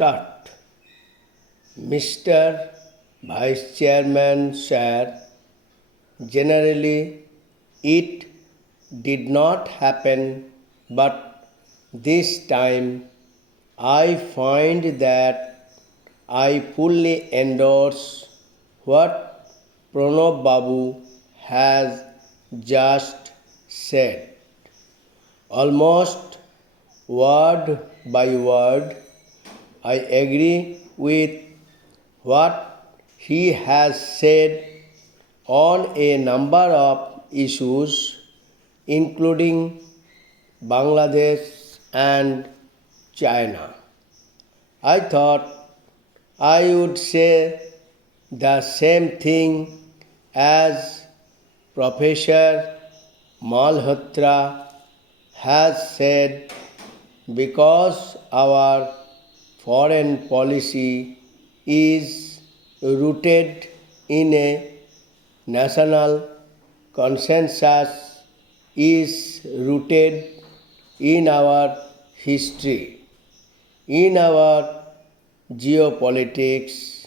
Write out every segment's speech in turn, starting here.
start. Mr. Vice Chairman, sir, generally it did not happen, but this time I find that I fully endorse what Pranab Babu has just said. Almost word by word, I agree with what he has said on a number of issues, including Bangladesh and China. I thought I would say the same thing as Professor Malhotra has said because our foreign policy is rooted in a national consensus, is rooted in our history, in our geopolitics,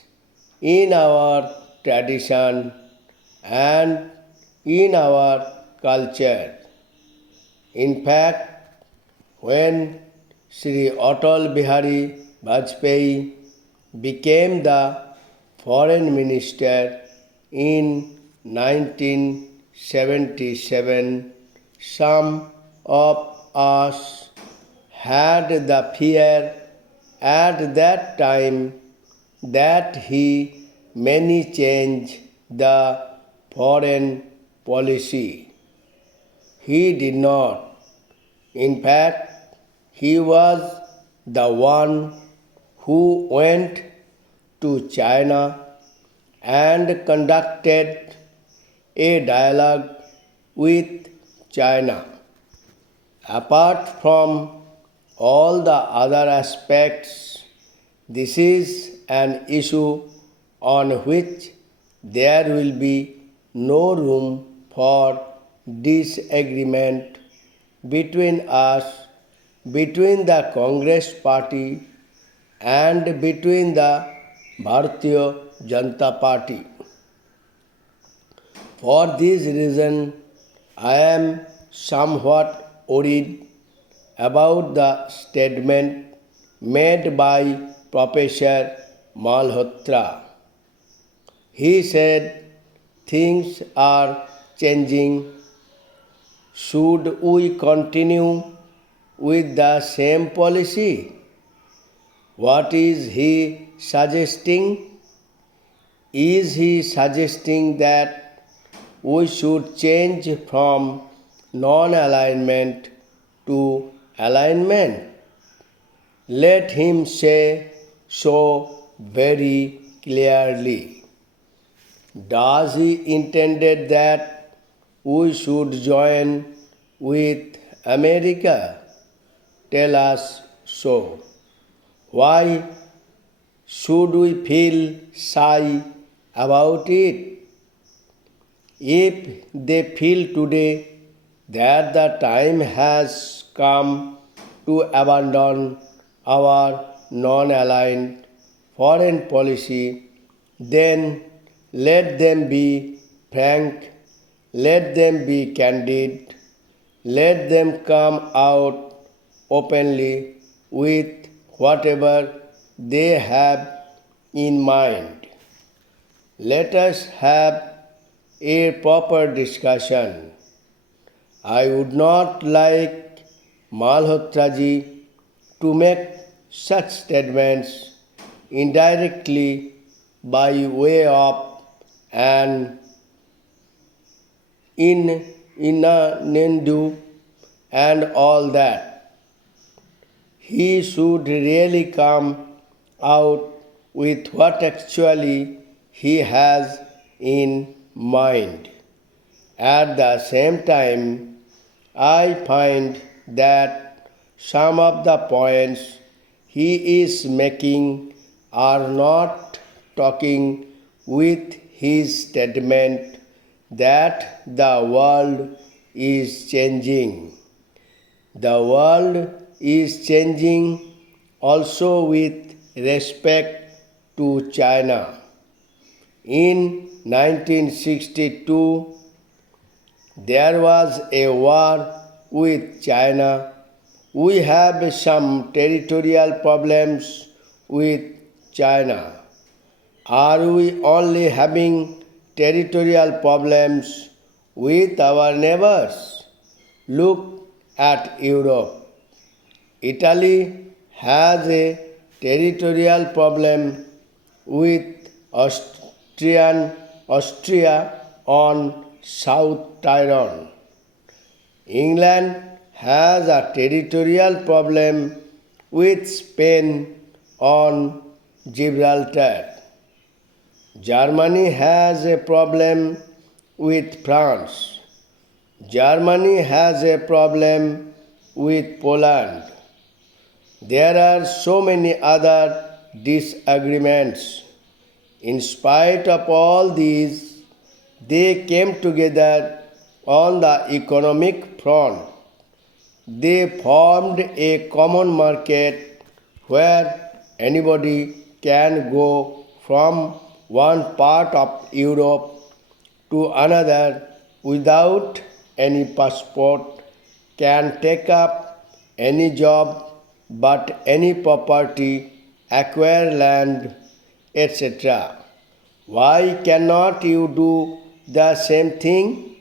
in our tradition, and in our culture. In fact, when Sri Atal Bihari Vajpayee became the foreign minister in 1977, some of us had the fear at that time that he may change the foreign policy. He did not. In fact, he was the one who went to China and conducted a dialogue with China. Apart from all the other aspects, this is an issue on which there will be no room for disagreement between us, between the Congress party and between the Bharatiya Janata Party. For this reason, I am somewhat worried about the statement made by Professor Malhotra. He said things are changing. Should we continue with the same policy? What is he suggesting? Is he suggesting that we should change from non alignment to alignment? Let him say so very clearly. Does he intended that we should join with America? Tell us so. Why should we feel shy about it? If they feel today that the time has come to abandon our non aligned foreign policy, then let them be frank, let them be candid, let them come out openly with whatever they have in mind. Let us have a proper discussion. I would not like Malhotraji to make such statements indirectly by way of an innuendo and all that. He should really come out with what actually he has in mind. At the same time, I find that some of the points he is making are not talking with his statement that the world is changing. The world is changing also with respect to China. In 1962, there was a war with China. We have some territorial problems with China. Are we only having territorial problems with our neighbors? Look at Europe. Italy has a territorial problem with Austria on South Tyrol. England has a territorial problem with Spain on Gibraltar. Germany has a problem with France. Germany has a problem with Poland. There are so many other disagreements. In spite of all these, they came together on the economic front. They formed a common market where anybody can go from one part of Europe to another without any passport, can take up any job, but any property, acquire land, etc. Why cannot you do the same thing?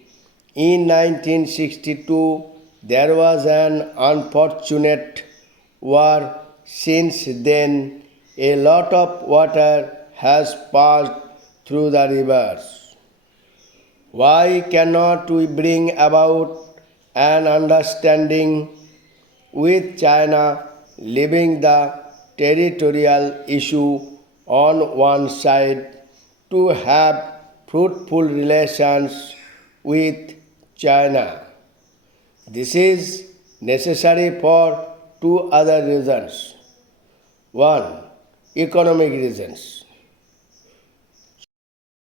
In 1962, there was an unfortunate war. Since then, a lot of water has passed through the rivers. Why cannot we bring about an understanding with China, leaving the territorial issue on one side, to have fruitful relations with China? This is necessary for two other reasons. One, economic reasons.